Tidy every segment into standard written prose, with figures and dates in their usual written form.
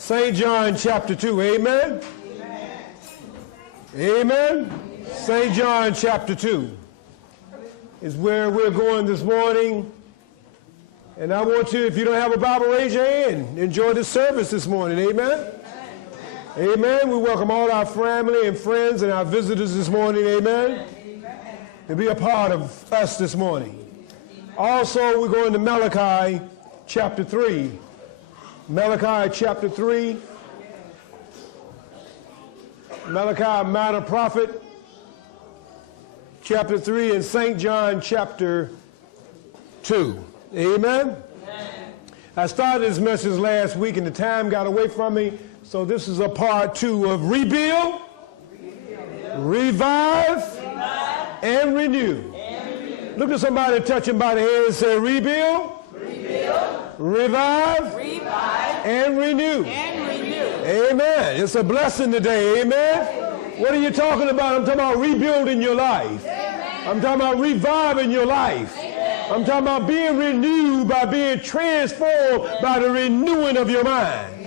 St. John chapter 2, amen? Amen? St. John chapter 2 is where we're going this morning. And I want you, if you don't have a Bible, raise your hand. Enjoy the service this morning, amen? Amen. We welcome all our family and friends and our visitors this morning, amen? To be a part of us this morning. Also, we're going to Malachi chapter 3. Malachi chapter 3. Malachi, minor prophet, chapter 3, and St. John chapter 2. Amen? I started this message last week and the time got away from me, so this is a part 2 of rebuild, revive, and renew. Look at somebody touching by the head and say rebuild, revive, and renew. Amen. It's a blessing today. Amen. What are you talking about? I'm talking about rebuilding your life. I'm talking about reviving your life. I'm talking about being renewed by being transformed by the renewing of your mind.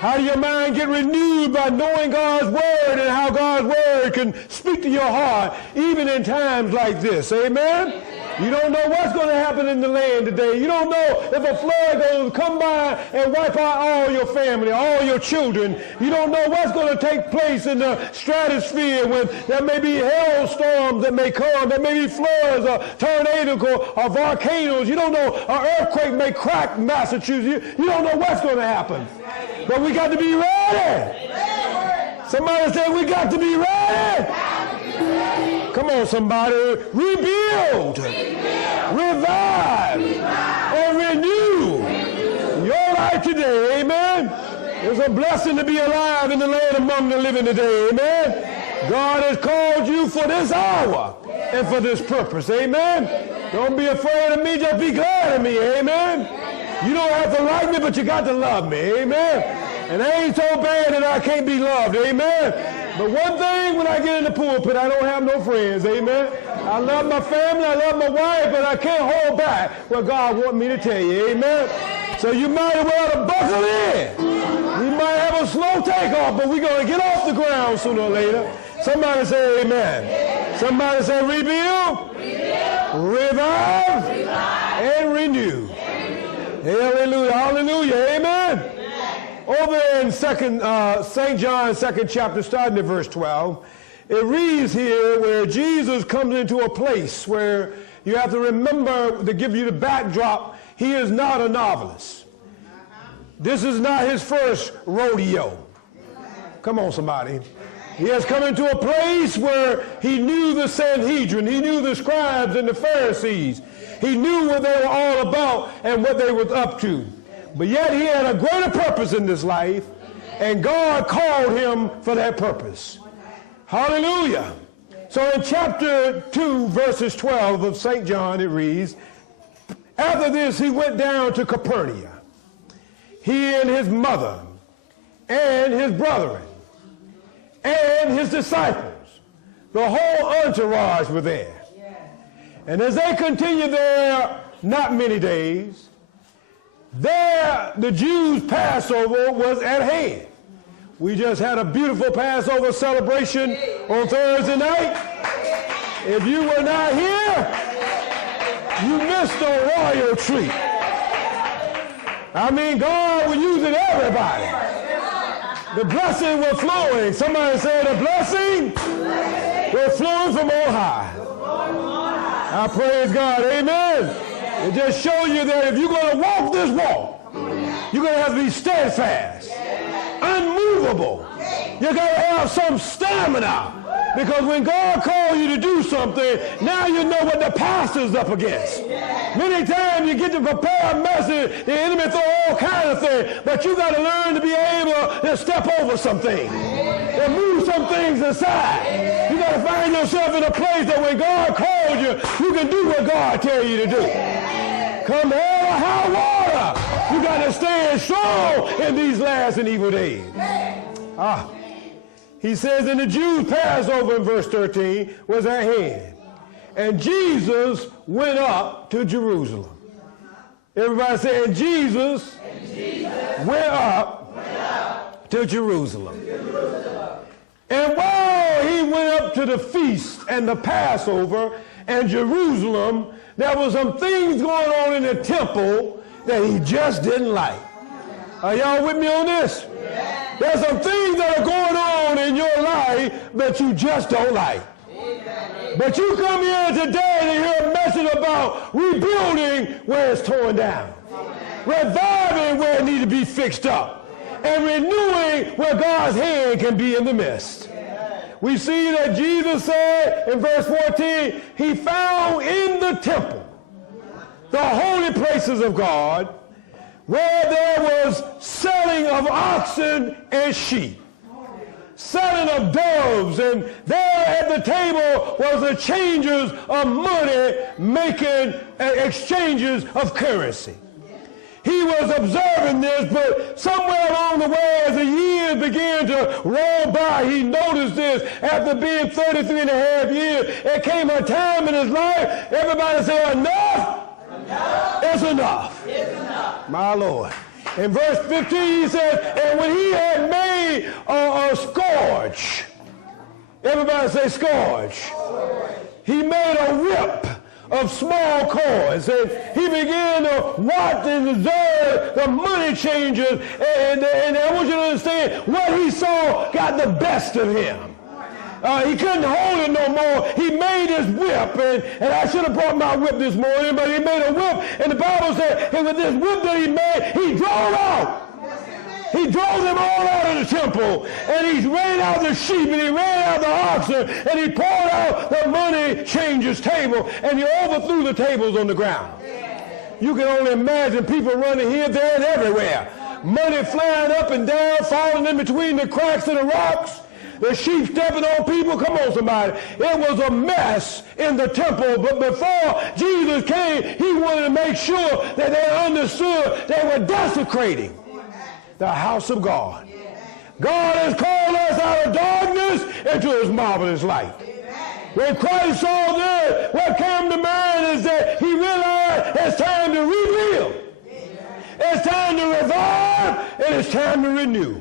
How do your mind get renewed? By knowing God's word and how God's word can speak to your heart even in times like this. Amen? You don't know what's going to happen in the land today. You don't know if a flood goes come by and wipe out all your family, all your children. You don't know what's going to take place in the stratosphere when there may be hailstorms that may come. There may be floods or tornadoes or volcanoes. You don't know an earthquake may crack Massachusetts. You don't know what's going to happen. But we got to be ready. Somebody say we got to be ready. Come on, somebody. Rebuild, revive, and renew your life today. Amen. It's a blessing to be alive in the land among the living today. Amen. God has called you for this hour and for this purpose. Amen. Don't be afraid of me. Just be glad of me. Amen. You don't have to like me, but you got to love me. Amen. And I ain't so bad that I can't be loved. Amen. But one thing, when I get in the pulpit, I don't have no friends. Amen. I love my family, I love my wife, but I can't hold back what God wants me to tell you. Amen. So you might as well buckle in. We might have a slow takeoff, but we're going to get off the ground sooner or later. Somebody say amen. Somebody say rebuild, revive, and renew. Hallelujah, hallelujah, amen. Over in St. John, 2nd chapter, starting at verse 12, it reads here where Jesus comes into a place where you have to remember, to give you the backdrop, he is not a novelist. This is not his first rodeo. Come on, somebody. He has come into a place where he knew the Sanhedrin, he knew the scribes and the Pharisees. He knew what they were all about and what they were up to. But yet he had a greater purpose in this life, and God called him for that purpose. Hallelujah. So in chapter 2, verses 12 of St. John, it reads, after this he went down to Capernaum, he and his mother and his brethren and his disciples. The whole entourage were there. And as they continued there not many days, there the Jews' Passover was at hand. We just had a beautiful Passover celebration on Thursday night. If you were not here, you missed a royal treat. I mean, God was using everybody. The blessing was flowing. Somebody said the blessing was flowing from on high. I praise God. Amen. It just shows you that if you're going to walk this walk, you're going to have to be steadfast, unmovable. You got to have some stamina. Because when God calls you to do something, now you know what the pastor's up against. Many times you get to prepare a message, the enemy throw all kinds of things, but you got to learn to be able to step over some things and move some things aside. You got to find yourself in a place that when God calls you, you can do what God tells you to do. Come hell or high water, you got to stand strong in these last and evil days. He says, and the Jews' Passover in verse 13 was at hand. And Jesus went up to Jerusalem. Everybody saying, Jesus went up to Jerusalem. And while he went up to the feast and the Passover and Jerusalem, there was some things going on in the temple that he just didn't like. Are y'all with me on this? Yeah. There's some things that are going on in your life that you just don't like. But you come here today to hear a message about rebuilding where it's torn down, reviving where it needs to be fixed up, and renewing where God's hand can be in the midst. We see that Jesus said in verse 14, he found in the temple the holy places of God, where there was selling of oxen and sheep, selling of doves, and there at the table was the changers of money making exchanges of currency. He was observing this, but somewhere along the way, as the years began to roll by, he noticed this. After being 33 and a half years, there came a time in his life, everybody said, enough? It's enough. It's enough. My Lord. In verse 15 he says, and when he had made a scourge, everybody say scourge. He made a whip of small cords, and he began to watch and observe the money changers, and I want you to understand, what he saw got the best of him. He couldn't hold it no more. He made his whip, and I should have brought my whip this morning, but he made a whip, and the Bible said, and with this whip that he made, he drove out. He drove them all out of the temple, and he ran out the sheep, and he ran out the oxen, and he poured out the money changers' table, and he overthrew the tables on the ground. You can only imagine people running here, there, and everywhere. Money flying up and down, falling in between the cracks of the rocks. The sheep stepping on people. Come on, somebody. It was a mess in the temple. But before Jesus came, he wanted to make sure that they understood they were desecrating the house of God. God has called us out of darkness into his marvelous light. When Christ saw this, what came to mind is that he realized it's time to rebuild. It's time to revive, and it's time to renew.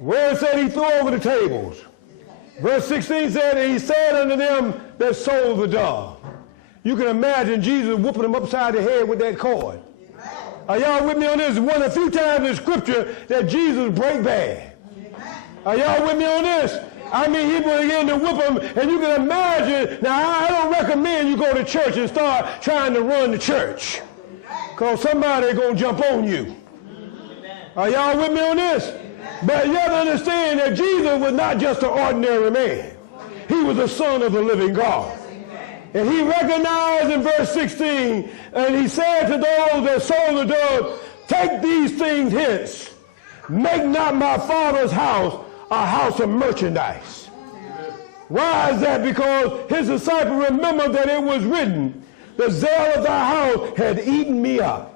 Where it said he threw over the tables. Verse 16 said, and he said unto them that sold the dove. You can imagine Jesus whooping them upside the head with that cord. Are y'all with me on this? One of the few times in Scripture that Jesus break bad. Are y'all with me on this? I mean, he began to whip them, and you can imagine. Now, I don't recommend you go to church and start trying to run the church, because somebody going to jump on you. Are y'all with me on this? But you have to understand that Jesus was not just an ordinary man. He was the Son of the living God. And he recognized in verse 16, and he said to those that sold the dove, take these things hence. Make not my Father's house a house of merchandise. Why is that? Because his disciples remembered that it was written, the zeal of thy house had eaten me up.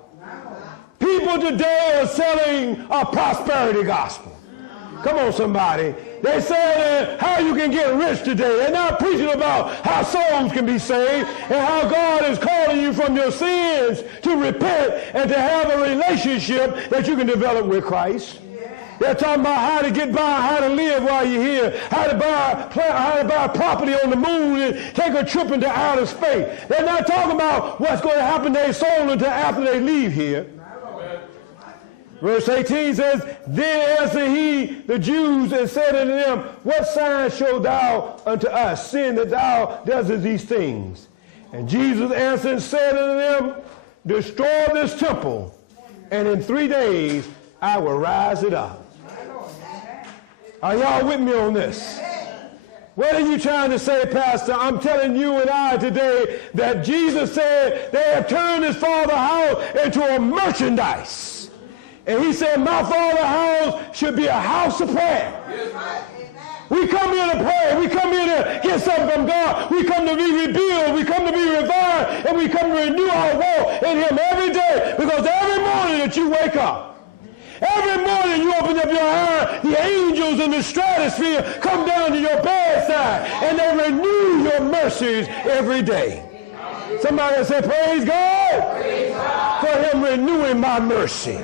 People today are selling a prosperity gospel. Come on, somebody. They say how you can get rich today. They're not preaching about how souls can be saved and how God is calling you from your sins to repent and to have a relationship that you can develop with Christ. They're talking about how to get by, how to live while you're here, how to buy property on the moon and take a trip into outer space. They're not talking about what's going to happen to their soul until after they leave here. Verse 18 says, then answered he the Jews and said unto them, what sign showest thou unto us, seeing that thou doest these things? And Jesus answered and said unto them, destroy this temple, and in 3 days I will rise it up. Are y'all with me on this? What are you trying to say, Pastor? I'm telling you and I today that Jesus said they have turned his Father's house into a merchandise. And he said, my Father's house should be a house of prayer. We come here to pray. We come here to get something from God. We come to be rebuilt. We come to be revived. And we come to renew our walk in him every day. Because every morning that you wake up, every morning you open up your eye, the angels in the stratosphere come down to your bedside. And they renew your mercies every day. Somebody say, praise God, for him renewing my mercy.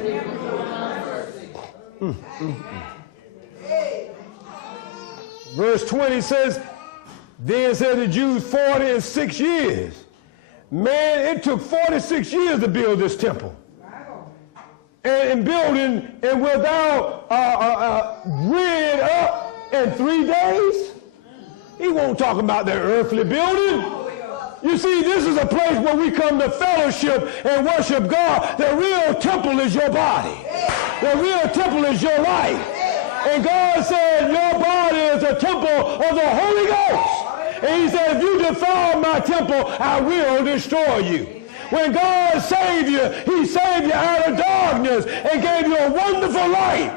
Verse 20 says, then said the Jews 46 years. Man, it took 46 years to build this temple. And building, and without rid up in 3 days. He won't talk about their earthly building. You see, this is a place where we come to fellowship and worship God. The real temple is your body. The real temple is your life. And God said your body is a temple of the Holy Ghost. And he said, if you defile my temple, I will destroy you. When God saved you, he saved you out of darkness and gave you a wonderful light.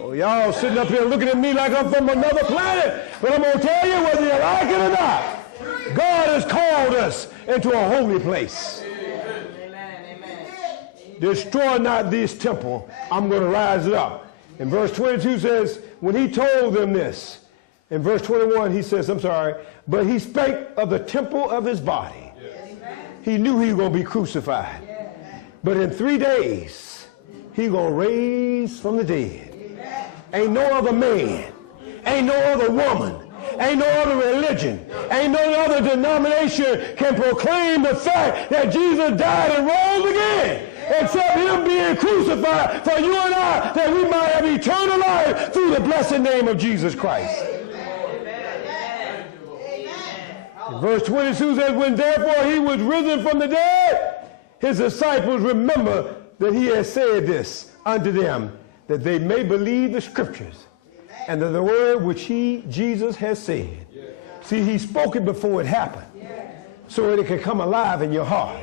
Oh, y'all sitting up here looking at me like I'm from another planet. But I'm going to tell you, whether you like it or not, God has called us into a holy place. Destroy not this temple, I'm going to rise it up. And verse 22 says, when he told them this, in verse 21 he says, I'm sorry, but he spake of the temple of his body. He knew he was going to be crucified. But in 3 days, he going to raise from the dead. Ain't no other man, ain't no other woman, ain't no other religion, ain't no other denomination can proclaim the fact that Jesus died and rose again, except him being crucified for you and I, that we might have eternal life through the blessed name of Jesus Christ. Verse 22 says, when therefore he was risen from the dead, his disciples remember that he had said this unto them, that they may believe the scriptures and that the word which Jesus, has said. See, he spoke it before it happened, so that it could come alive in your heart.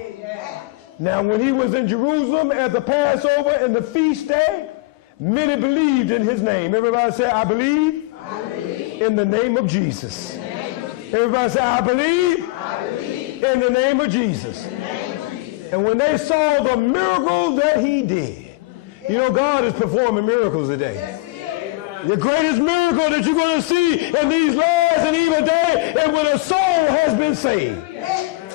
Now, when he was in Jerusalem at the Passover and the feast day, many believed in his name. Everybody say, I believe, in the name of Jesus. Everybody say, I believe, in the name of Jesus. And when they saw the miracles that he did, you know, God is performing miracles today. The greatest miracle that you're going to see in these last and evil days is when a soul has been saved.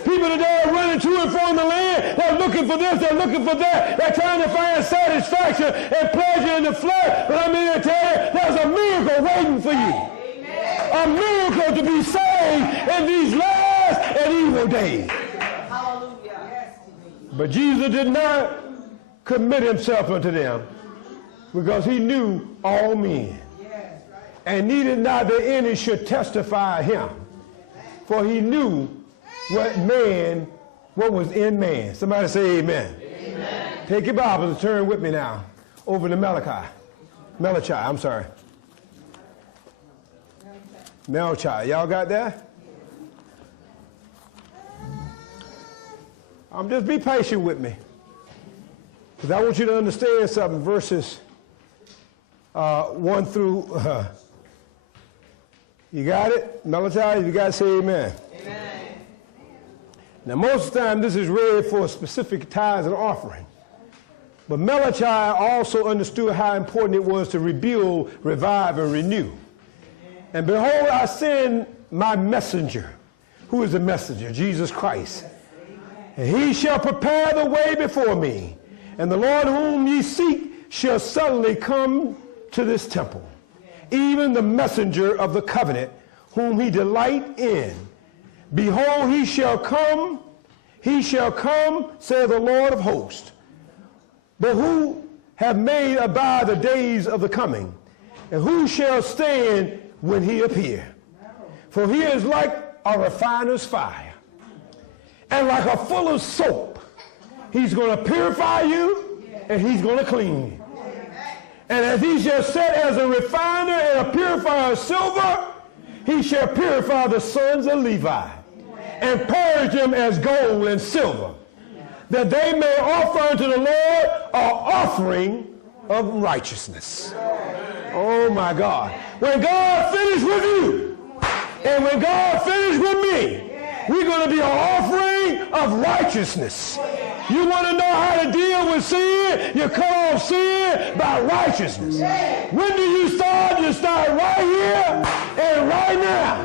People today are running to and from the land. They're looking for this, they're looking for that. They're trying to find satisfaction and pleasure in the flesh. But I'm here to tell you, there's a miracle waiting for you. A miracle to be saved in these last and evil days. But Jesus did not commit himself unto them, because he knew all men, and needed not that any should testify him, for he knew what was in man. Somebody say amen. Amen. Take your Bible and turn with me now over to Malachi. Y'all got that? Just be patient with me, because I want you to understand something. Verses 1 through, you got it? Malachi, you got to say amen. Amen. Now, most of the time, this is read for specific tithes and offering. But Malachi also understood how important it was to rebuild, revive, and renew. And behold, I send my messenger. Who is the messenger? Jesus Christ. And he shall prepare the way before me. And the Lord whom ye seek shall suddenly come to this temple. Even the messenger of the covenant, whom he delight in. Behold, he shall come, saith the Lord of hosts. But who have made abide the days of the coming? And who shall stand when he appear? For he is like a refiner's fire, and like a fuller's soap. He's going to purify you, and he's going to clean you. And as he shall set as a refiner and a purifier of silver, he shall purify the sons of Levi, and purge them as gold and silver, that they may offer unto the Lord an offering of righteousness. Oh my God. When God finished with you, and when God finished with me, we're going to be an offering of righteousness. You want to know how to deal with sin? You cut off sin by righteousness. When do you start? You start right here and right now.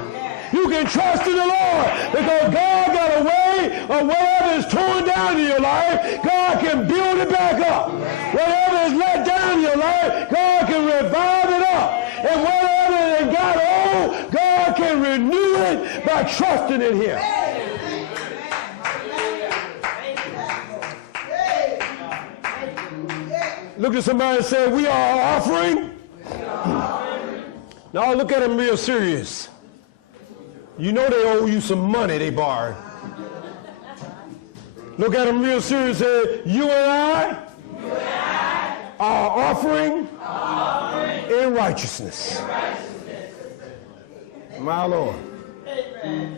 You can trust in the Lord, because God got a way of whatever is torn down in your life, God can build it back up. Whatever is let down in your life, revive it up. And whatever it got old, God can renew it by trusting in him. Look at somebody and say, we are offering. Now look at them real serious. You know they owe you some money they borrowed. Look at them real serious and say, you and I are offering in righteousness. My Lord.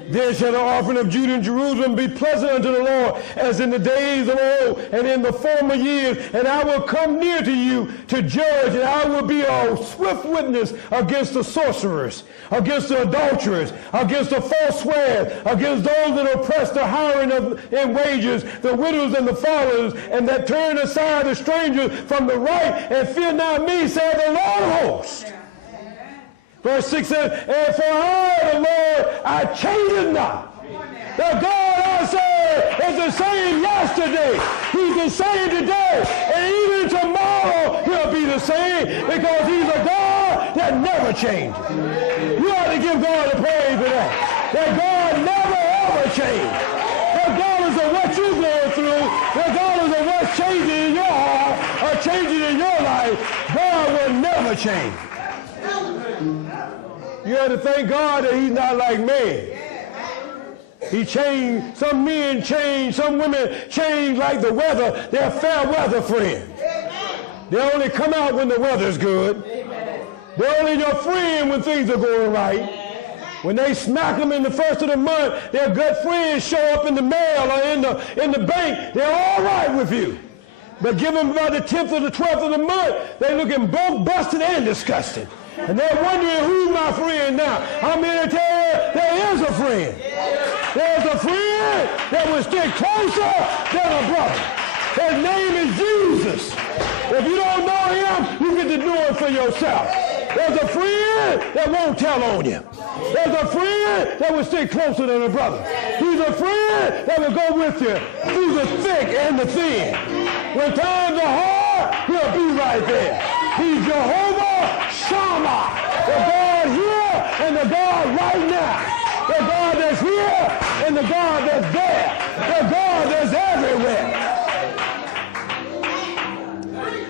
Then shall the offering of Judah and Jerusalem be pleasant unto the Lord, as in the days of old and in the former years. And I will come near to you to judge, and I will be a swift witness against the sorcerers, against the adulterers, against the false swearers, against those that oppress the hiring in wages, the widows and the fatherless, and that turn aside the strangers from the right, and fear not me, saith the Lord of hosts. Verse 6 says, and for I, the Lord, I change it not. The God I serve is the same yesterday. He's the same today. And even tomorrow, he'll be the same, because he's a God that never changes. You ought to give God the praise for that. That God never, ever changes. Regardless of what you're going through, regardless of what's changing in your heart or changing in your life, God will never change. You have to thank God that he's not like man. He changed. Some men change. Some women change like the weather. They're fair weather friends. They only come out when the weather's good. They're only your friend when things are going right. When they smack them in the first of the month, their good friends show up in the mail or in the bank. They're all right with you. But give them about the 10th or the 12th of the month, they're looking both busted and disgusted. And they're wondering, who's my friend now? I'm here to tell you, there is a friend. There's a friend that will stick closer than a brother. His name is Jesus. If you don't know him, you get to know him for yourself. There's a friend that won't tell on you. There's a friend that will stick closer than a brother. He's a friend that will go with you through the thick and the thin. When times are hard, he'll be right there. He's Jehovah Shammah, the God here and the God right now. The God that's here and the God that's there. The God that's everywhere.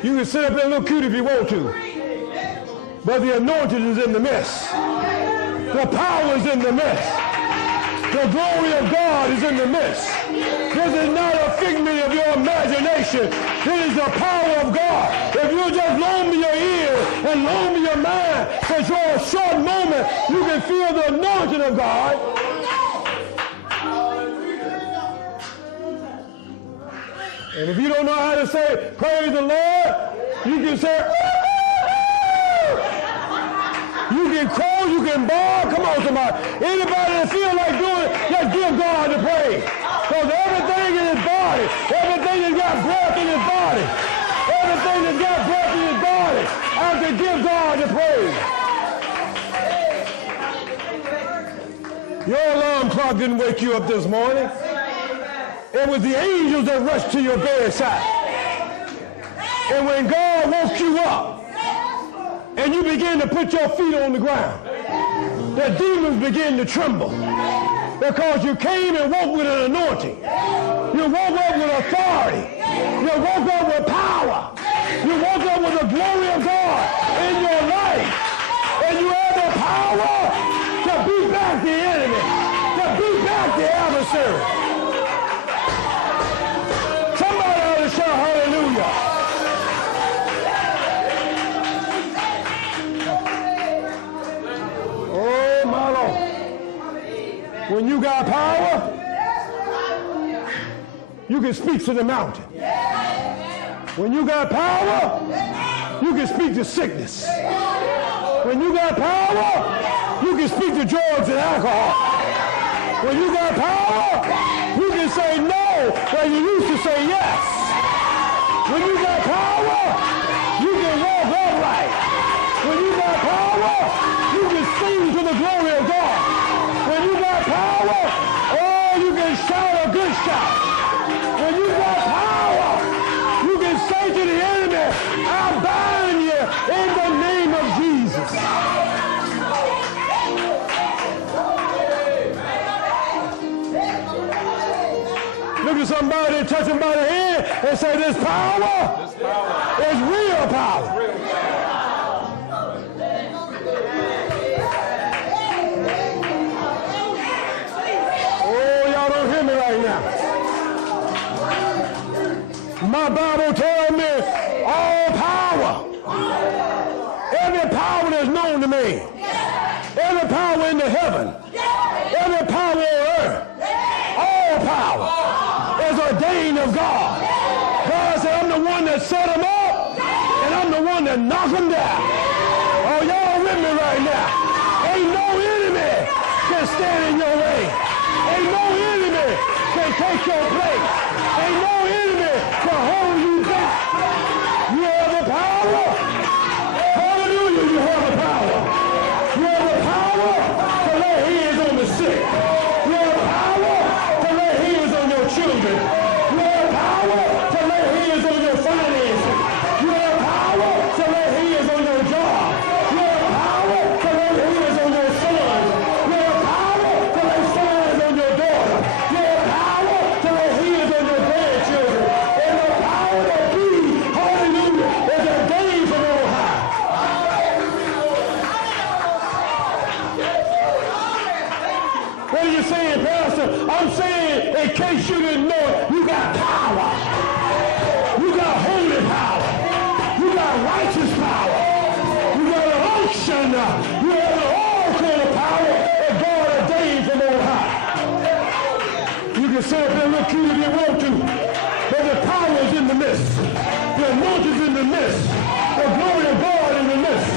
You can sit up there and look cute if you want to. But the anointing is in the midst. The power is in the midst. The glory of God is in the midst. This is not a figment of your imagination. This is the power of God. If you just loan me your ears and loan me your mind, for a short moment, you can feel the anointing of God. And if you don't know how to say, praise the Lord, you can say, you can call, you can bawl. Come on, somebody. Anybody that feel like doing it, just give God the praise. Because everything in his body, everything that's got breath in his body, everything that's got breath in his body, I can give God the praise. Your alarm clock didn't wake you up this morning. It was the angels that rushed to your bedside. And when God woke you up, and you begin to put your feet on the ground, the demons begin to tremble, because you came and woke with an anointing. You woke up with authority. You woke up with power. You woke up with the glory of God in your life. And you have the power to beat back the enemy, to beat back the adversary. Somebody ought to shout hallelujah. When you got power, you can speak to the mountain. When you got power, you can speak to sickness. When you got power, you can speak to drugs and alcohol. When you got power, you can say no where you used to say yes. When you got power, you can walk upright. When you got power, you can sing to the glory of God. When you got power, oh, you can shout a good shout. When you got power, you can say to the enemy, I bind you in the name somebody, touch them by the hand and say, this power is real power. Oh, y'all don't hear me right now. My Bible tells me all power, every power that's known to me, every power in the heaven, every power on earth, all power is ordained of God. God said, I'm the one that set them up, and I'm the one that knock them down. Oh, y'all with me right now? Ain't no enemy can stand in your way. Ain't no enemy can take your place. Ain't no enemy can hold you back. You have the power. Hallelujah, you have the power. You have the power to lay hands on the sick. You have the power to lay hands on your children. You have the power to lay hands on your finances. You have the power to lay hands on your job. You have the power to lay hands on your sons. You have the power to lay hands on your daughter. You have the power to lay hands on your grandchildren. And the power that be, hallelujah, is ordained from on high. What are you saying, Pastor? I'm saying, in case you didn't know it, you got power. You got holy power. You got righteous power. You got an unction. You have all kind of power that God ordained from on high. You can say if they look cute if you want to, but the power is in the midst. The anointing is in the midst. The glory of God in the midst.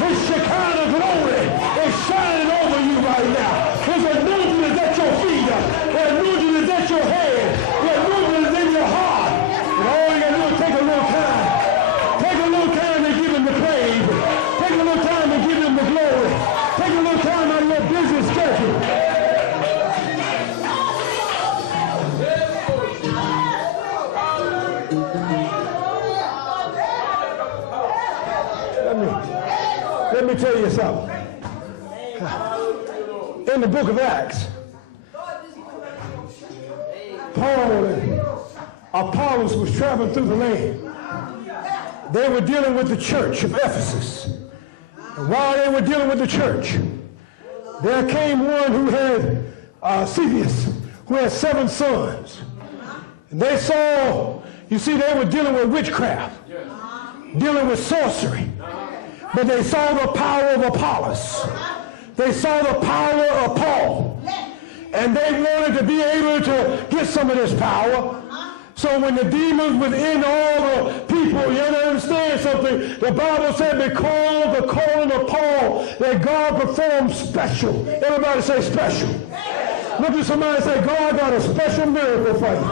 His Shekinah glory is shining over you right now. His anointing is at your feet. The anointing is at your head. The anointing is in your heart. And all you got to do is take a little time. Take a little time to give him the praise. Take a little time to give him the glory. Take a little time out of your busy schedule. Let me tell you something. In the book of Acts, Paul and Apollos was traveling through the land. They were dealing with the church of Ephesus. And while they were dealing with the church, there came one who had Cephas, who had 7 sons. And they saw, you see, they were dealing with witchcraft, dealing with sorcery. But they saw the power of Apollos. They saw the power of Paul. And they wanted to be able to get some of this power. So when the demons within all the people, you understand something? The Bible said because the calling of Paul, that God performed special. Everybody say special. Look at somebody and say, God got a special miracle for you.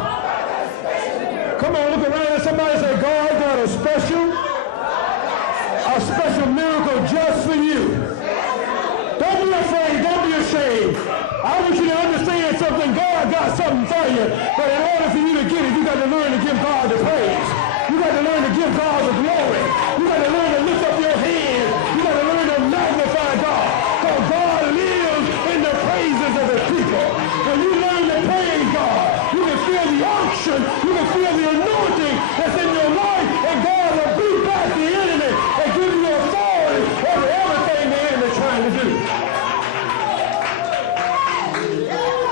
Come on, look around and somebody say, God got a special miracle just for you. Don't be afraid. Don't be ashamed. I want you to understand something. God got something for you. But in order for you to get it, you got to learn to give God the praise. You got to learn to give God the glory. You got to learn to lift up your hands. You got to learn to magnify God. Because God lives in the praises of his people. When you learn to praise God, you can feel the unction. You can feel the anointing that's in your life. And God will beat back the enemy and give you authority over everything the enemy is trying to do.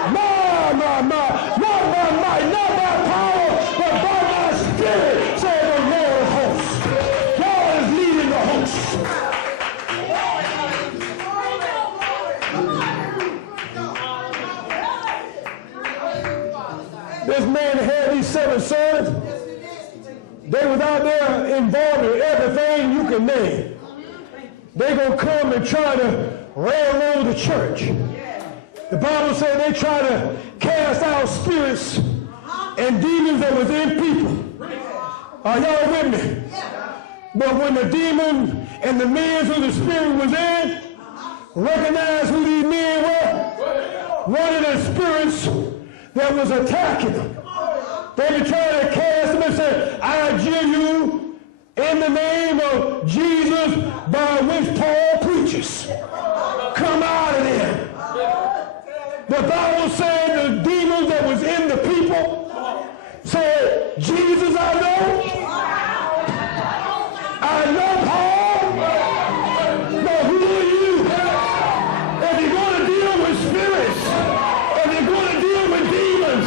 Not by might, not by power, but by my spirit, said the Lord of hosts. God is leading the hosts. This man had these 7 sons. They was out there involved in everything you can name. They gonna come and try to railroad the church. The Bible said they try to cast out spirits and demons that was in people. Are y'all with me? But when the demon and the men who the spirit was in recognized who these men were, one of the spirits that was attacking them, they were trying to cast them and say, I adjure you in the name of Jesus by which Paul preaches. Come out of there. The Bible said the demons that was in the people said Jesus I know. I know Paul. Now who are you? If you're going to deal with spirits, if you're going to deal with demons,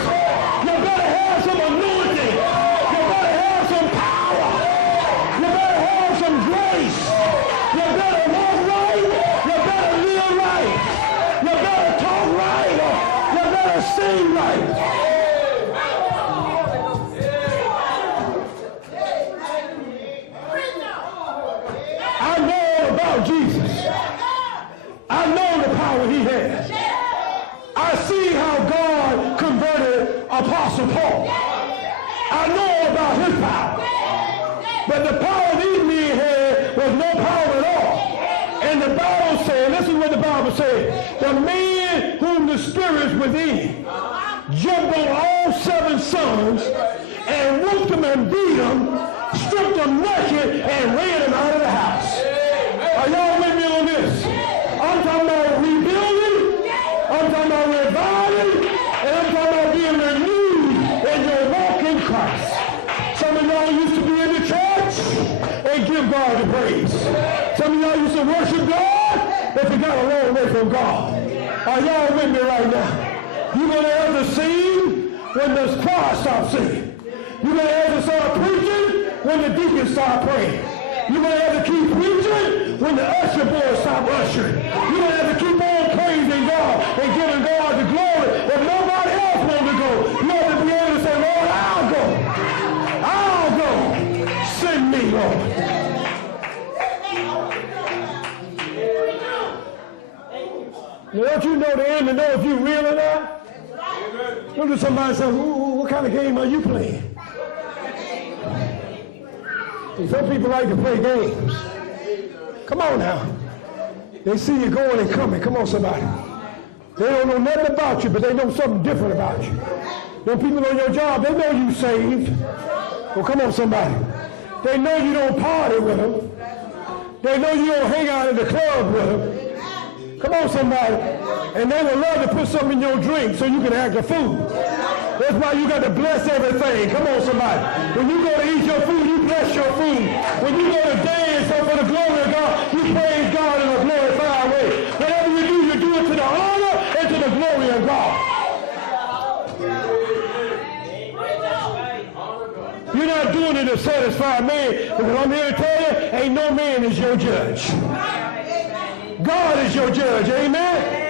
you better have some anointing. You better have some power. You better have some grace. You better walk right. You better live right. You better talk right. You better sing right. Jesus. I know the power he has. I see how God converted Apostle Paul. I know about his power. But the power these men had was no power at all. And the Bible said, listen to what the Bible said, the man whom the Spirit within jumped on all 7 sons and whooped them and beat them, stripped them naked, and ran them out of the house. Are y'all with me on this? I'm talking about rebuilding, I'm talking about reviving, and I'm talking about being renewed in your walk in Christ. Some of y'all used to be in the church and give God the praise. Some of y'all used to worship God, but you got a long way from God. Are y'all with me right now? You're going to have to sing when the choir stops singing. You're going to have to start preaching when the deacons start praying. You're going to have to keep preaching when the usher boys stop ushering. You're going to have to keep on praising God and giving God the glory. If nobody else wants to go, you have to be able to say, Lord, I'll go. I'll go. Send me, Lord. Now, don't you know the end to know if you're real or not? Look at somebody and say, what kind of game are you playing? Some people like to play games. Come on now. They see you going and coming. Come on, somebody. They don't know nothing about you, but they know something different about you. Them people on your job, they know you saved. Well, come on, somebody. They know you don't party with them. They know you don't hang out in the club with them. Come on, somebody. And they would love to put something in your drink so you can act a fool. That's why you got to bless everything. Come on, somebody. When you go to eat your food, you bless your food. When you go to dance for the glory of God, you praise God in a glorified way. Whatever you do it to the honor and to the glory of God. You're not doing it to satisfy man, because I'm here to tell you, ain't no man is your judge. God is your judge, amen?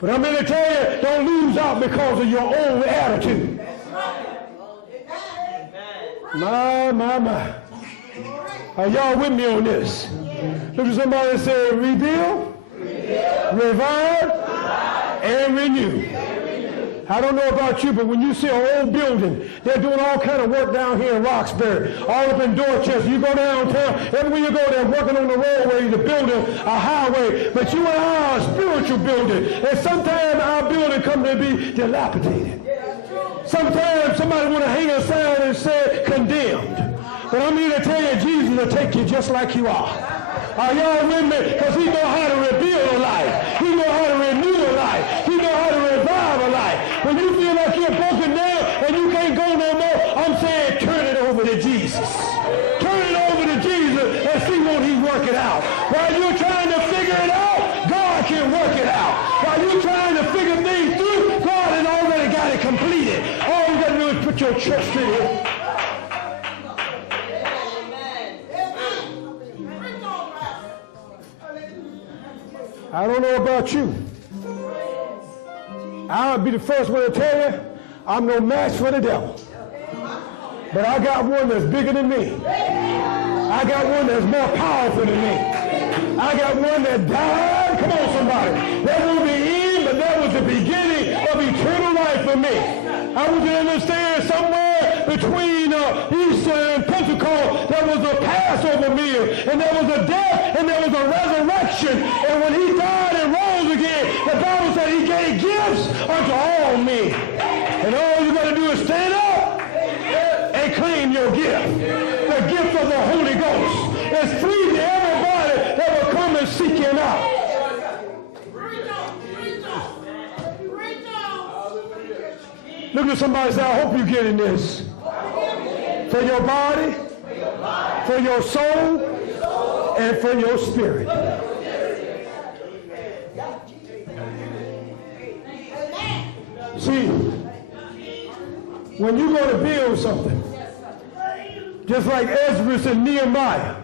But I'm here to tell you, don't lose out because of your own attitude. My. Are y'all with me on this? Look at somebody and say, rebuild, revive, and renew. I don't know about you, but when you see an old building, they're doing all kind of work down here in Roxbury, all up in Dorchester. You go downtown, everywhere you go, they're working on the roadway to build a highway. But you and I are a spiritual building, and sometimes our building comes to be dilapidated. Sometimes somebody want to hang a sign and say condemned. But I'm here to tell you, Jesus will take you just like you are. Are y'all with me? Because he know how to rebuild a life. He know how to renew a life. He know how to revive a life. When you feel like you're broken down and you can't go no more, I'm saying turn it over to Jesus. Turn it over to Jesus and see what he work it out. While you're trying to figure it out, God can work it out. While you're trying to figure things through, God has already got it completed. All you got to do is put your trust in him. I don't know about you. I'll be the first one to tell you, I'm no match for the devil. But I got one that's bigger than me. I got one that's more powerful than me. I got one that died. Come on, somebody. That was the end, but that was the beginning of eternal life for me. I want you to understand, somewhere between Easter and Pentecost, there was a Passover meal, and there was a death, and there was a resurrection. And when he died and rose again, the Bible said he gave gifts unto all men. And all you got to do is stand up and claim your gift. The gift of the Holy Ghost is free to everybody that will come and seek him out. Look at somebody and say, I hope you're getting this. for your body, for your soul, and for your spirit. See, when you're going to build something, just like Ezra and Nehemiah,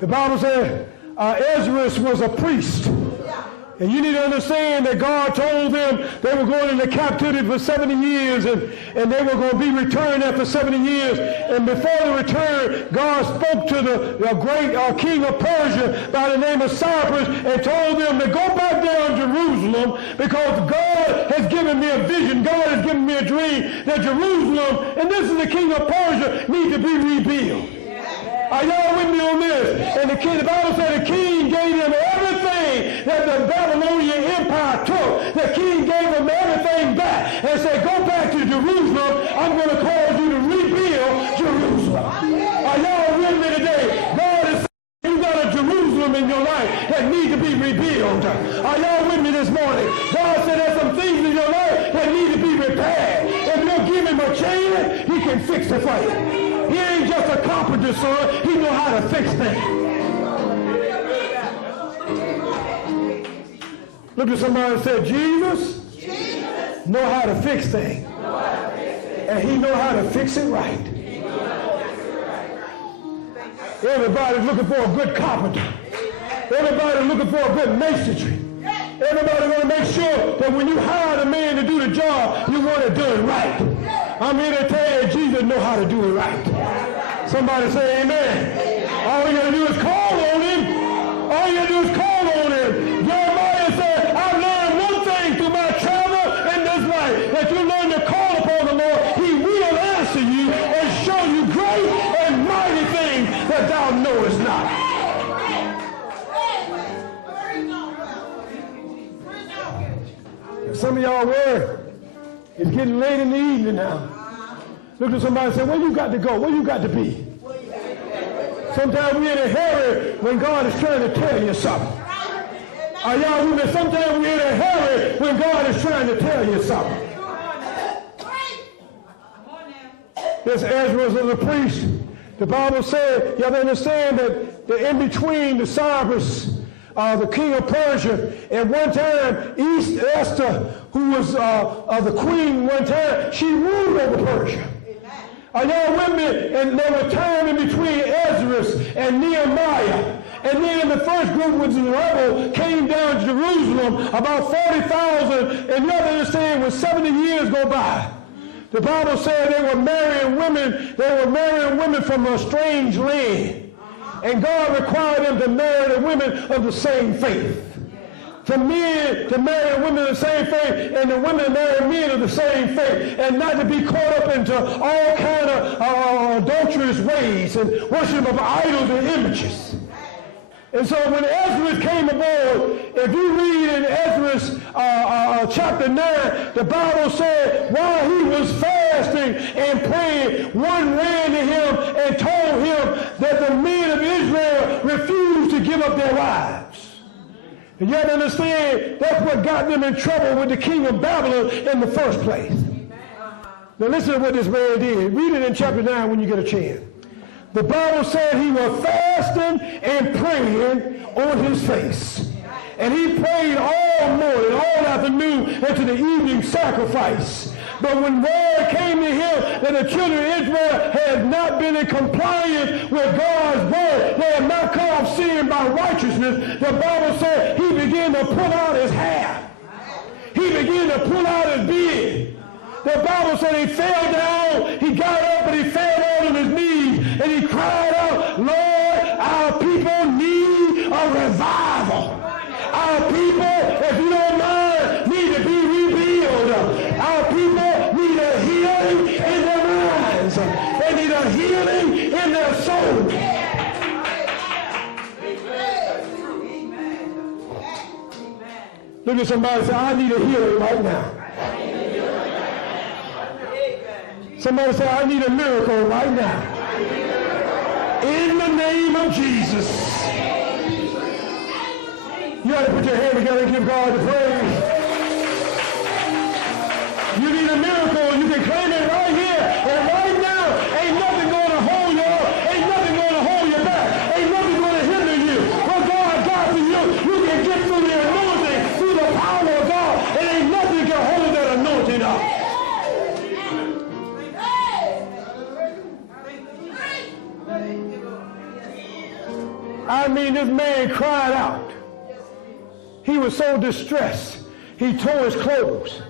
the Bible said Ezra was a priest. And you need to understand that God told them they were going into captivity for 70 years and they were going to be returned after 70 years. And before the return, God spoke to the great king of Persia by the name of Cyrus and told them to go back down to Jerusalem because God has given me a vision. God has given me a dream that Jerusalem, and this is the king of Persia, need to be rebuilt. Are y'all with me on this? And the Bible said the king gave them everything that the Babylonian Empire took. The king gave them everything back and said, go back to Jerusalem. I'm going to cause you to rebuild Jerusalem. Are y'all with me today? God is saying you got a Jerusalem in your life that need to be rebuilt. Are y'all with me this morning? God said there's some things in your life that need to be repaired. If you'll give him a chance, he can fix it for you. He ain't just a carpenter, son. He know how to fix things. Look at somebody and say, Jesus know how to fix things. And he know how to fix it right. Everybody's looking for a good carpenter. Everybody's looking for a good masonry. Everybody want to make sure that when you hire a man to do the job, you want it done right. I'm here to tell you, Jesus know how to do it right. Somebody say amen. All you got to do is call on him. All you got to do is call on him. Jeremiah said, I've learned one thing through my travel in this life, that you learn to call upon the Lord. He will answer you and show you great and mighty things that thou knowest not. Some of y'all worry. It's getting late in the evening now. Look at somebody and say, where you got to go? Where you got to be? Sometimes we're in a hurry when God is trying to tell you something. Are y'all with me? Sometimes we're in a hurry when God is trying to tell you something. This Ezra was a priest. The Bible said, you have to understand that the in between the Cyrus, the king of Persia, and one time Esther, who was the queen one time, she ruled over Persia. Are y'all with me? And there were time in between Ezra and Nehemiah. And then the first group was the rebel came down to Jerusalem, about 40,000, and you have to understand when 70 years go by, the Bible said they were marrying women from a strange land. And God required them to marry the women of the same faith. For men to marry women of the same faith, and the women to marry men of the same faith, and not to be caught up into all kind of adulterous ways and worship of idols and images. And so when Ezra came aboard, if you read in Ezra chapter 9, the Bible said while he was fasting and praying, one ran to him and told him that the men of Israel refused to give up their lives. And you have to understand, that's what got them in trouble with the king of Babylon in the first place. Now listen to what this man did. Read it in chapter 9 when you get a chance. The Bible said he was fasting and praying on his face. And he prayed all morning, all afternoon, and to the evening sacrifice. But when word came to him that the children of Israel had not been in compliance with God's word, they had not come off sin by righteousness, the Bible said he began to pull out his hair. He began to pull out his beard. The Bible said he fell down, he got up, and he fell down on his knees, and he cried out, Lord, our people need a revival. Our people, if you don't mind, need to be rebuilt. Our people need a healing in their minds. They need a healing in their soul. Look at somebody and say, I need a healing right now. Somebody say, I need a miracle right now. In the name of Jesus. You ought to put your hand together and give God the praise. You need a miracle. You can claim it right here and right now. Ain't nothing going I mean, this man cried out. He was so distressed, he tore his clothes.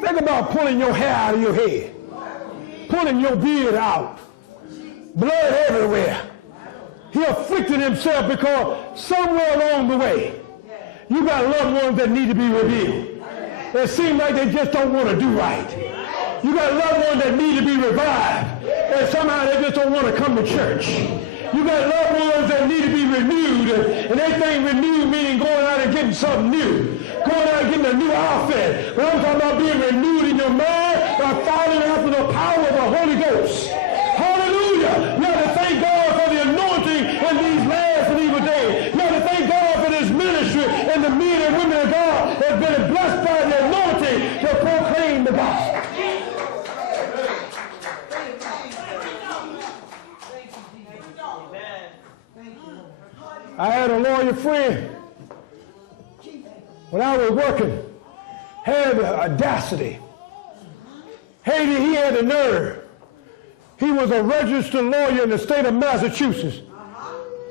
Think about pulling your hair out of your head, pulling your beard out, blood everywhere. He afflicted himself because somewhere along the way, you got loved ones that need to be revealed. It seems like they just don't want to do right. You got loved ones that need to be revived, and somehow they just don't want to come to church. You got loved ones that need to be renewed, and they think renewed meaning going out and getting something new, going out and getting a new outfit. But I'm talking about being renewed in your mind by following after the power of the Holy Ghost. Hallelujah! You have to thank God for the anointing in these last and evil days. You have to thank God for this ministry and the men and women of God that have been blessed by the anointing to proclaim the gospel. I had a lawyer friend when I was working, had the audacity. He had the nerve. He was a registered lawyer in the state of Massachusetts.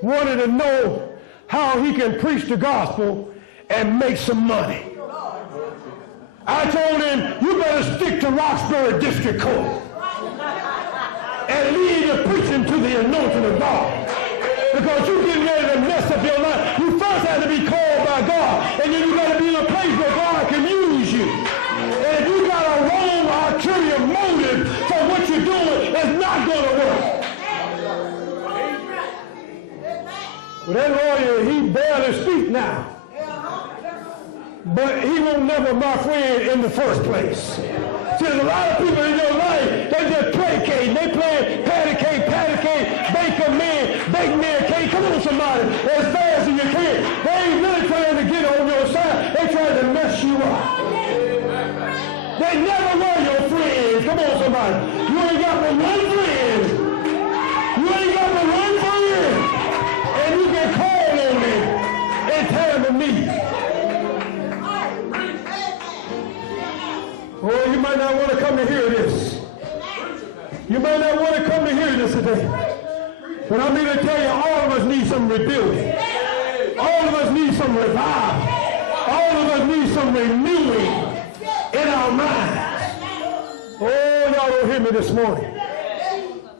Wanted to know how he can preach the gospel and make some money. I told him, you better stick to Roxbury District Court and leave the preaching to the anointing of God. Because you're getting ready to mess up your life. You first have to be called by God, and then you got to be in a place where God can use you. And if you got a wrong ulterior motive for what you're doing, it's not going to work. Well, that lawyer, he barely speaks now. But he won't never my friend in the first place. See, there's a lot of people in your life, they just placate. They play patty cake, bake man cake. Come on, somebody, as fast as you can. They ain't really trying to get on your side. They trying to mess you up. They never were your friends. Come on, somebody. You ain't got but one friend. You ain't got but one friend. And you can call on me and tell them to meet. Oh, you might not want to come to hear this. You might not want to come to hear this today. But I'm here to tell you, all of us need some rebuilding. All of us need some revival. All of us need some renewing in our minds. Oh, y'all don't hear me this morning.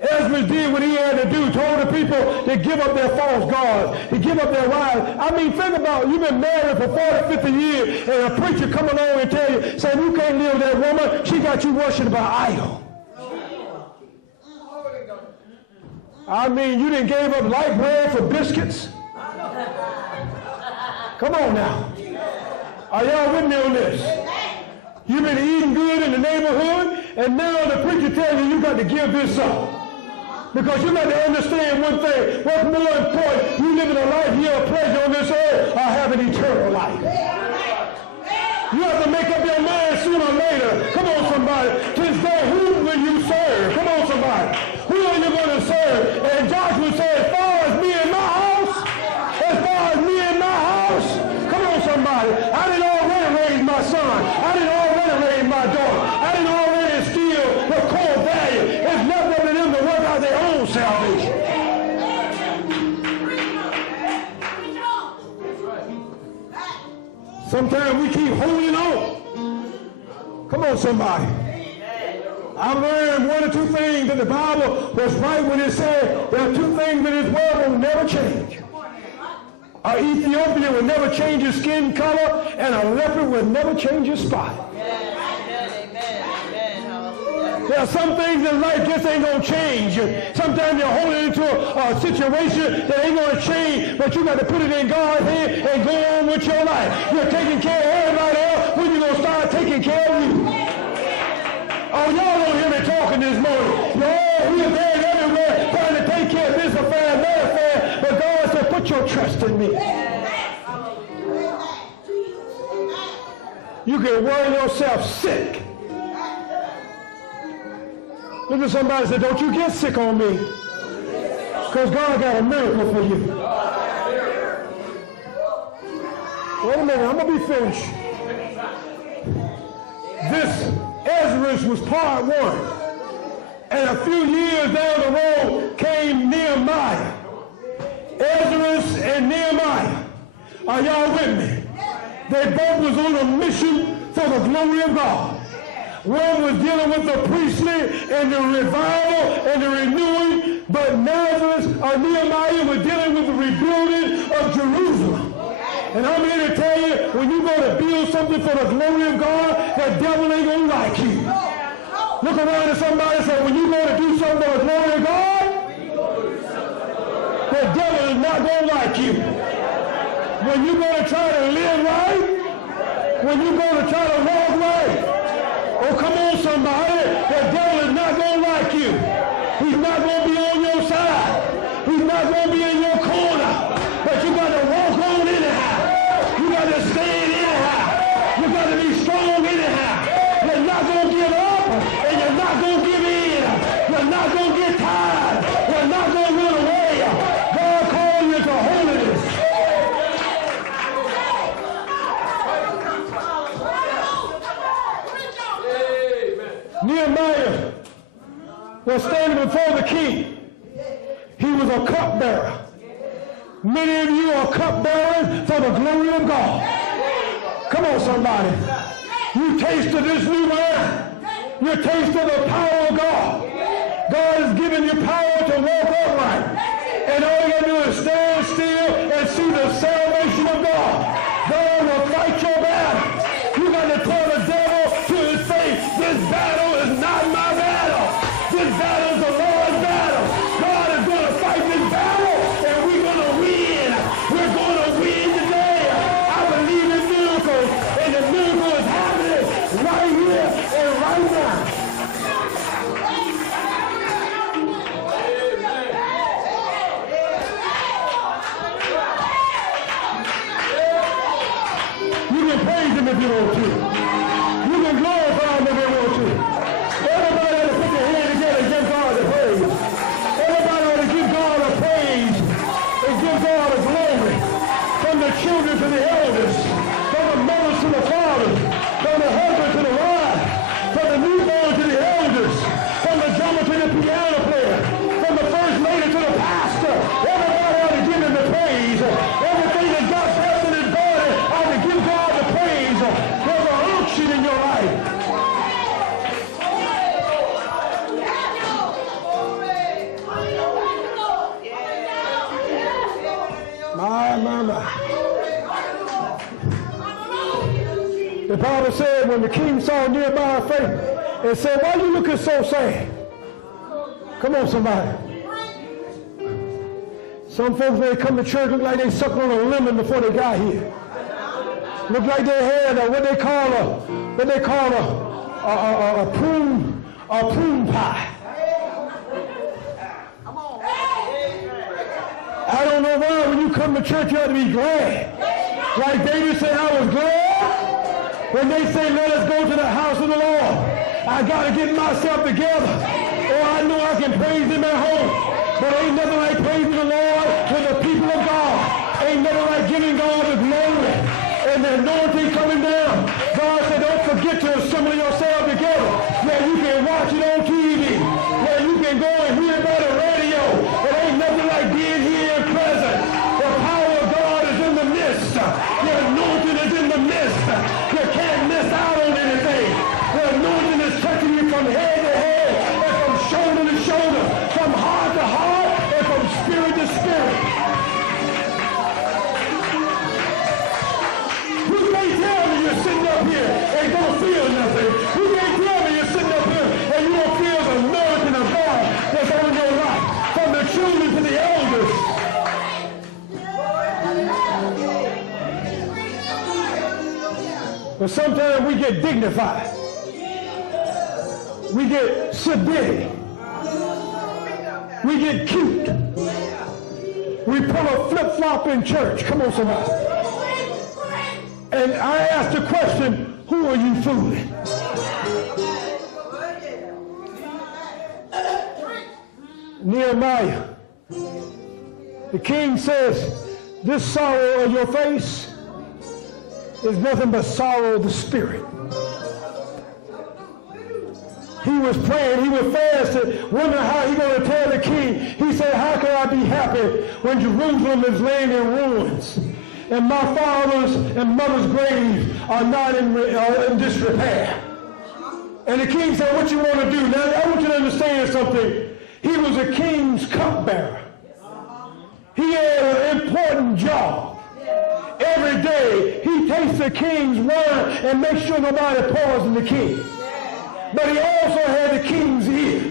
Ezra did what he had to do, told the people to give up their false gods, to give up their wives. I mean, think about it. You've been married for 40, 50 years, and a preacher come along and tell you, saying you can't live with that woman. She got you worshiping an idol. I mean, you done gave up light bread for biscuits. Come on now. Are y'all with me on this? You've been eating good in the neighborhood, and now the preacher tells you got to give this up. Because you got to understand one thing. What's more important, you living a life here of pleasure on this earth or having eternal life. You have to make up your mind sooner or later. Come on, somebody. To say, who will you serve? Come on, somebody. Who are you going to serve? And Joshua said, as far as me and my house, come on, somebody. I didn't already raise my son. I didn't already raise my daughter. I didn't already instill the core value. It's left up to them to work out their own salvation. Sometimes we keep holding on. Come on, somebody. I learned one or two things that the Bible was right when it said there are two things in this world will never change. An Ethiopian will never change his skin color, and a leopard will never change his spot. There are some things in life just ain't going to change. Sometimes you're holding into a situation that ain't going to change, but you got to put it in God's hand and go on with your life. You're taking care of everybody else. When you going to start taking care of you? Oh, y'all don't hear me talking this morning. We're there everywhere trying to take care of this affair, that affair, but God said, put your trust in me. You can worry yourself sick. Look at somebody and say, don't you get sick on me, because God got a miracle for you. Wait a minute, I'm going to be finished. This Ezra was part one. And a few years down the road came Nehemiah. Ezra and Nehemiah. Are y'all with me? They both was on a mission for the glory of God. One was dealing with the priestly and the revival and the renewing, but Nehemiah was dealing with the rebuilding of Jerusalem. And I'm here to tell you, when you go to build something for the glory of God, the devil ain't going to like you. Look around at somebody and say, when you go to do something for the glory of God, the devil is not going to like you. When you go to try to live right, when you go to try to walk right, oh, come on, somebody. The devil is not going to like you. He's not going to be on your side. He's not going to be in your corner. But you got to walk on anyhow. You got to stand anyhow. You got to be strong anyhow. You're not going to give up, and you're not going to give in. You're not going to get tired. You're not going to run away. God called you to holiness. Nehemiah was standing before the king. He was a cupbearer. Many of you are cupbearers for the glory of God. Come on, somebody. You tasted this new wine. You tasted the power of God. God has given you power to walk upright. And all you got to do is stand still and see the salvation of God. God will fight your battle. You got to tell the devil to his face, this battle is not my battle. This battle is the Lord's battle. God is going to fight this battle, and we're going to win. We're going to win today. I believe in miracles, and the miracle is happening right here and right now. You can praise him if you want to. You can glorify him if you want to. Everybody ought to put their hand together and give God the praise. Everybody ought to give God a praise and give God a glory. From the children to the elders, from the mothers to the fathers, from the husband to the wife, from the newborn to the elders, from the drummer to the piano player, from the first lady to the pastor. Everybody ought to give him the praise. Everything that got breath in his body ought to give God the praise. There's an unction in your life. My. The Bible said when the king saw Nehemiah's face, it said, why are you looking so sad? Come on, somebody. Some folks, when they come to church, look like they sucked on a lemon before they got here. Look like they had what they call a prune pie. I don't know why when you come to church you ought to be glad. Like David said, I was glad when they say, let us go to the house of the Lord. I got to get myself together. Or I know I can praise him at home. But ain't nothing like praising the Lord with the people of God. Ain't nothing like giving God the glory and the anointing coming down. God said, don't forget to assemble yourself together. Where you can watch it on TV. Where you can go and hear it by the radio. It ain't nothing like being here in present. The power of God is in the midst. The anointing is in the midst. You can't miss out on anything. The anointing is touching you from head to head and from shoulder to shoulder, from heart to heart and from spirit to spirit. You can't tell me you're sitting up here and don't feel nothing. You can't tell me you're sitting up here and you don't feel the anointing of God that's on your life. From the children to the elders. But sometimes we get dignified. We get civilian. We get cute. We pull a flip-flop in church. Come on, somebody. And I ask the question, who are you fooling? Nehemiah. The king says, this sorrow of your face is nothing but sorrow of the spirit. He was praying, he was fasting, wondering how he going to tell the king. He said, how can I be happy when Jerusalem is laying in ruins and my father's and mother's graves are not in disrepair? And the king said, what you want to do? Now, I want you to understand something. He was a king's cupbearer. He had an important job. Every day, he takes the king's wine and makes sure nobody poisons the king. But he also had the king's ear.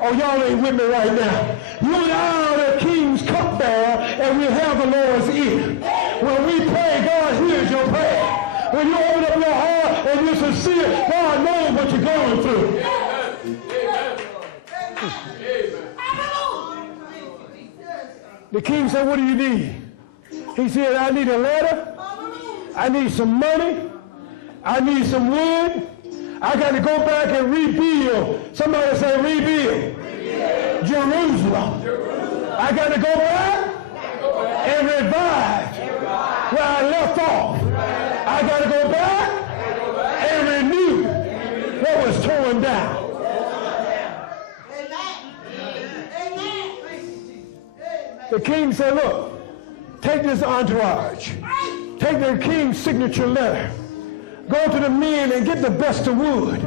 Oh, y'all ain't with me right now. You and I are the king's cupbearer, and we have the Lord's ear. When we pray, God hears your prayer. When you open up your heart and you're sincere, God knows what you're going through. The king said, what do you need? He said, I need a letter. I need some money. I need some wood. I got to go back and rebuild. Somebody say rebuild. Jerusalem. I got to go back and revive where I left off. I got to go back and renew what was torn down. The king said, look, take this entourage. Take the king's signature letter. Go to the men and get the best of wood.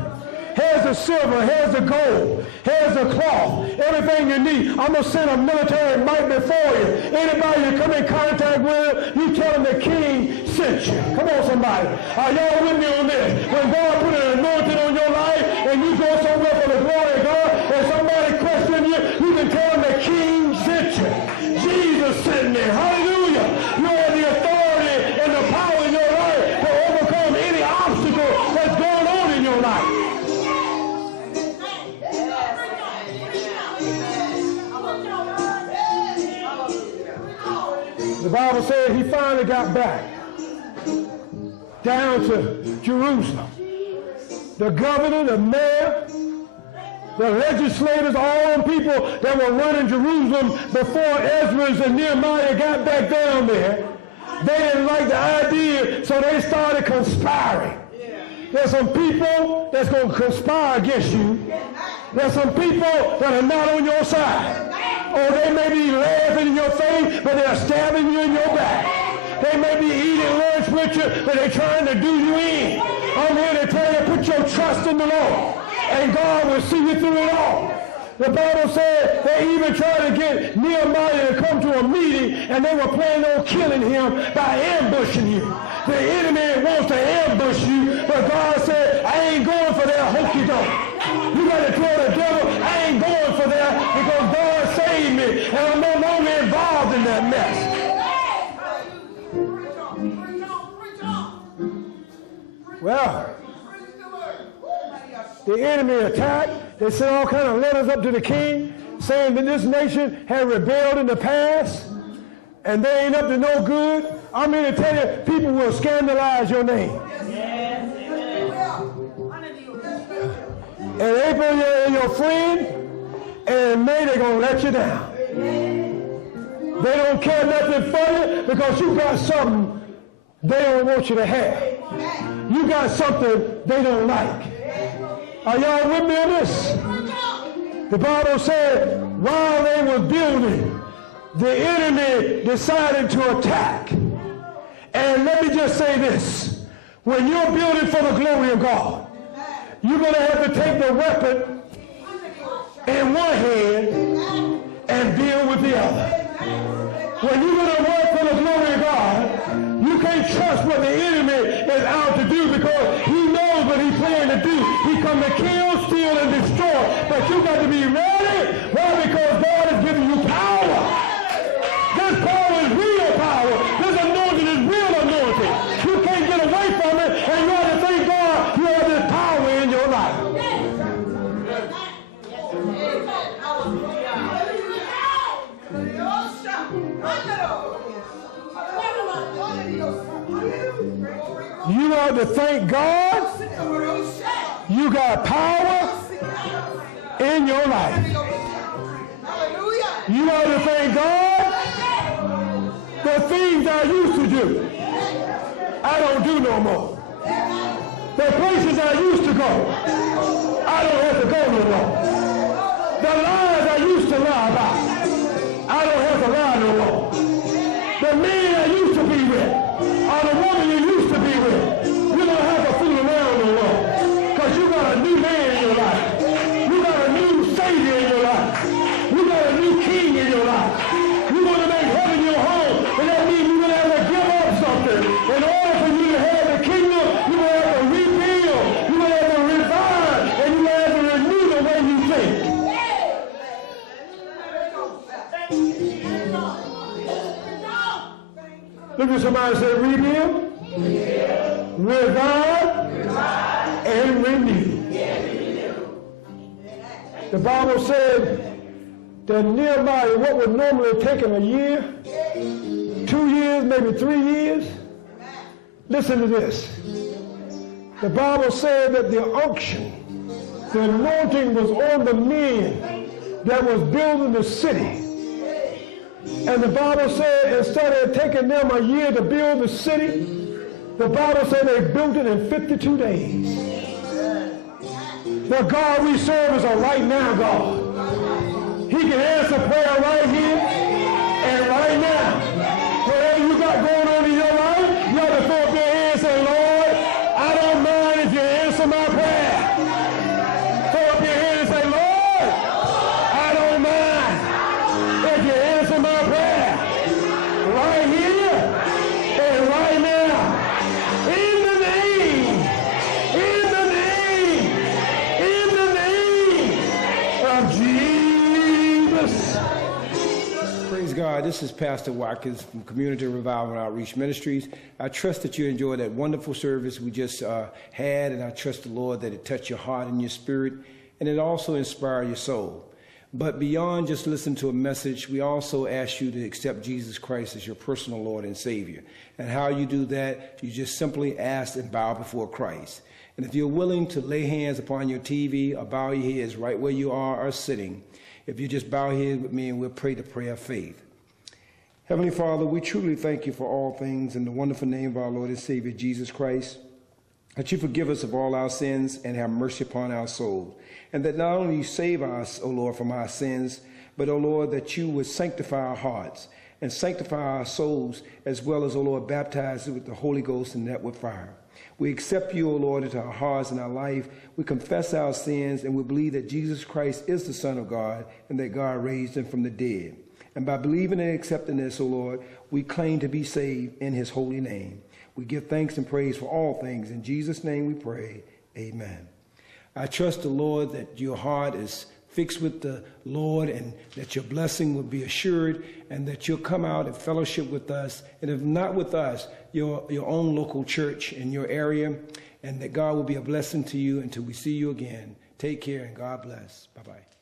Here's the silver, here's the gold, here's the cloth, everything you need. I'm going to send a military might before you. Anybody you come in contact with, you tell them the king sent you. Come on, somebody. Are y'all with me on this? When God put an anointing on your life and you go somewhere for the glory of God and somebody question you, you can tell them the king sent you. Jesus sent me. Hallelujah. You have the authority and the power in your life to overcome any obstacle that's going on in your life. The Bible said he finally got back down to Jerusalem. The governor, the mayor, the legislators, all the people that were running Jerusalem before Ezra and Nehemiah got back down there, they didn't like the idea, so they started conspiring. There's some people that's going to conspire against you. There's some people that are not on your side. Or they may be laughing in your face, but they're stabbing you in your back. They may be eating lunch with you, but they're trying to do you in. I'm here to tell you, put your trust in the Lord, and God will see you through it all. The Bible said they even tried to get Nehemiah to come to a meeting, and they were planning on killing him by ambushing you. The enemy wants to ambush you, but God said, I ain't going for that hokey-doke. You got to tell the devil, I ain't going for that because God saved me, and I'm no longer involved in that mess. Well, the enemy attacked. They sent all kinds of letters up to the king saying that this nation had rebelled in the past and they ain't up to no good. I'm here to tell you, people will scandalize your name. And April, you're your friend, and May, they're going to let you down. They don't care nothing for you because you got something they don't want you to have. You got something they don't like. Are y'all with me on this? The Bible said while they were building, the enemy decided to attack. And let me just say this. When you're building for the glory of God, you're going to have to take the weapon in one hand and deal with the other. When you're going to work for the glory of God, you can't trust what the enemy is out to do because he knows what he's planning to do. He come to kill, steal, and destroy. But you got to be ready. Why? Because God has given you power. This power is real power. This anointing is real anointing. You can't get away from it, and you ought to thank God you have this power in your life. You ought to thank God you got power in your life. You ought to thank God the things I used to do, I don't do no more. The places I used to go, I don't have to go no more. The lies I used to lie about, I don't have to lie no more. The man I used to be with, or the woman you used to be with, you don't have to fool around no more. Because you got a new man in your life. You got a new Savior in your life. You got a new King in your life. You want to make heaven your home, and that means you're going to have to give up something. In order for you to have the kingdom, you're going to have to rebuild, you're going to have to revive, and you're going to have to renew the way you think. Look at somebody and say, rebuild, revive, and renew. The Bible said that Nehemiah, what would normally take him a year, 2 years, maybe 3 years. Listen to this. The Bible said that the unction, the anointing was on the men that was building the city. And the Bible said instead of taking them a year to build the city, the Bible said they built it in 52 days. The God we serve is a right now God. He can answer prayer right here and right now. Whatever you got going on in your life, you have to throw up your hands and say, Lord, I don't mind if you answer my prayer. Throw up your hands and say, Lord, I don't mind if you answer my prayer. Right here and right now. In the name of Jesus. Praise God. This is Pastor Watkins from Community Revival and Outreach Ministries. I trust that you enjoyed that wonderful service we just had, and I trust the Lord that it touched your heart and your spirit, and it also inspired your soul. But beyond just listening to a message, we also ask you to accept Jesus Christ as your personal Lord and Savior. And how you do that, you just simply ask and bow before Christ. And if you're willing to lay hands upon your TV or bow your heads right where you are or sitting, if you just bow your head with me and we'll pray the prayer of faith. Heavenly Father, we truly thank you for all things in the wonderful name of our Lord and Savior, Jesus Christ, that you forgive us of all our sins and have mercy upon our soul. And that not only you save us, O Lord, from our sins, but, O Lord, that you would sanctify our hearts and sanctify our souls, as well as, O Lord, baptize it with the Holy Ghost and that with fire. We accept you, O Lord, into our hearts and our life. We confess our sins, and we believe that Jesus Christ is the Son of God and that God raised him from the dead. And by believing and accepting this, O Lord, we claim to be saved in his holy name. We give thanks and praise for all things. In Jesus' name we pray. Amen. I trust the Lord that your heart is fixed with the Lord and that your blessing will be assured and that you'll come out and fellowship with us. And if not with us, your own local church in your area, and that God will be a blessing to you until we see you again. Take care and God bless. Bye-bye.